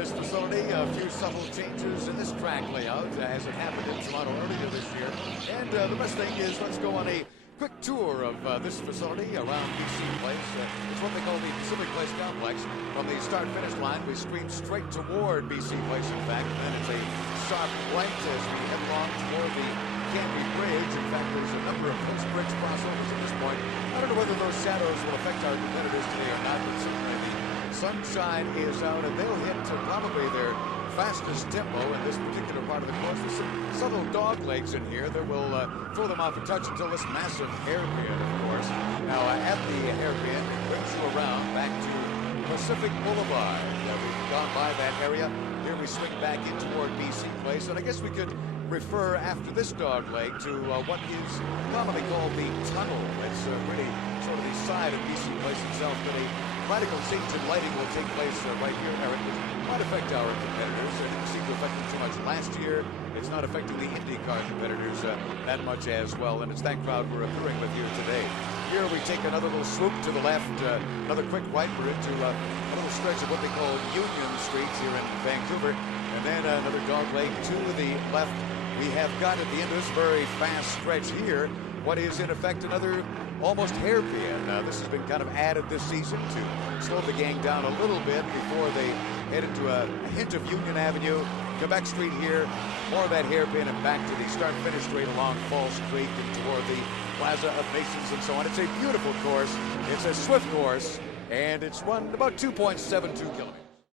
this facility. A few subtle changes in this track layout as it happened in Toronto earlier this year. And the best thing is, let's go on a quick tour of this facility around BC Place. It's what they call the Pacific Place Complex. From the start-finish line, we stream straight toward BC Place, in fact, and then it's a sharp right as we head along toward the Canby Bridge. In fact, there's a number of post-bridge crossovers at this point. I don't know whether those shadows will affect our competitors today or not, but certainly the sunshine is out, and they'll hit probably their fastest tempo in this particular part of the course. There's some subtle dog legs in here that will throw them off a touch until this massive hairpin, of course. Now, at the hairpin, it brings you around back to Pacific Boulevard. We've gone by that area. Here we swing back in toward BC Place, and I guess we could refer after this dog leg to what is commonly called the tunnel. It's really sort of the side of BC Place itself, but a radical change in lighting will take place right here, Eric, which might affect our competitors. It didn't seem to affect them too much last year. It's not affecting the IndyCar competitors that much as well, and it's that crowd we're appearing with here today. Here we take another little swoop to the left, another quick right. We're into a little stretch of what they call Union Street here in Vancouver, and then another dog leg to the left. We have got at the end of this very fast stretch here what is in effect another almost hairpin. This has been kind of added this season to slow the gang down a little bit before they head into a hint of Union Avenue, Quebec Street here, more of that hairpin, and back to the start-finish straight along Falls Creek and toward the Plaza of Nations and so on. It's a beautiful course. It's a swift course, and it's run about 2.72 kilometers.